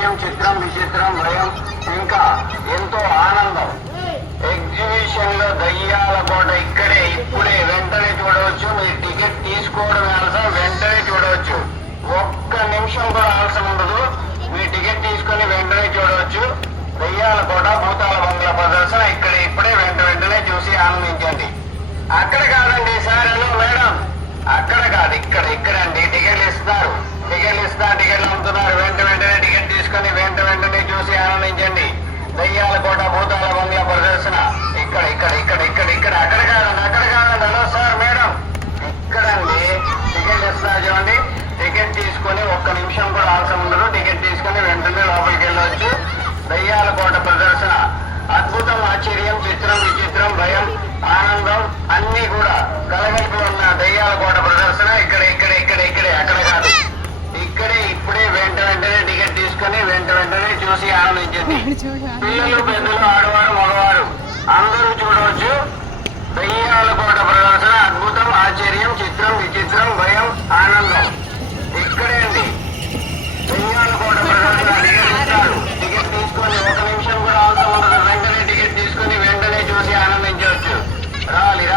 ఆశ్చర్యం, చిత్రం, విచిత్రం, భయం, ఇంకా ఎంతో ఆనందం. ఎగ్జిబిషన్ లో దయ్యాల కోట ఇక్కడే ఇప్పుడే వెంటనే చూడవచ్చు. మీరు టికెట్ తీసుకోవడం ఆలస్యం, వెంటనే చూడవచ్చు. ఒక్క నిమిషం కూడా ఆలస్యం ఉండదు. మీ టికెట్ తీసుకుని వెంటనే చూడవచ్చు. దయ్యాల కోట భూతాల బంగ్లా ప్రదర్శన ఇక్కడ ఇప్పుడే వెంటనే చూసి ఆనందించండి. అక్కడ కాదండి సార్, హలో మేడం, అక్కడ కాదు, ఇక్కడండి. టికెట్లు ఇస్తారు, టికెట్లు అమ్ముతున్నారు. వెంటనే టికెట్ తీసుకుని వెంటనే చూసి ఆనందించండి. దయ్యాల కోట భూతాల బంగ్లా ప్రదర్శన ఇక్కడ అక్కడ కాదండి. హలో సార్ మేడం, ఇక్కడండి. టికెట్ ఇస్తున్నారు చూడండి. టికెట్ తీసుకుని ఒక్క నిమిషం కూడా ఆలస్యం ఉండదు. టికెట్ తీసుకుని వెంటనే లోపలికి వెళ్ళవచ్చు. దయ్యాల కోట ప్రదర్శన అద్భుతం, ఆశ్చర్యం, చిత్రం, విచిత్రం, భయం, ఆనందం అన్ని కూడా కలగలిపి ఉన్న దయ్యాల కోట ప్రదర్శన ఇక్కడే అక్కడ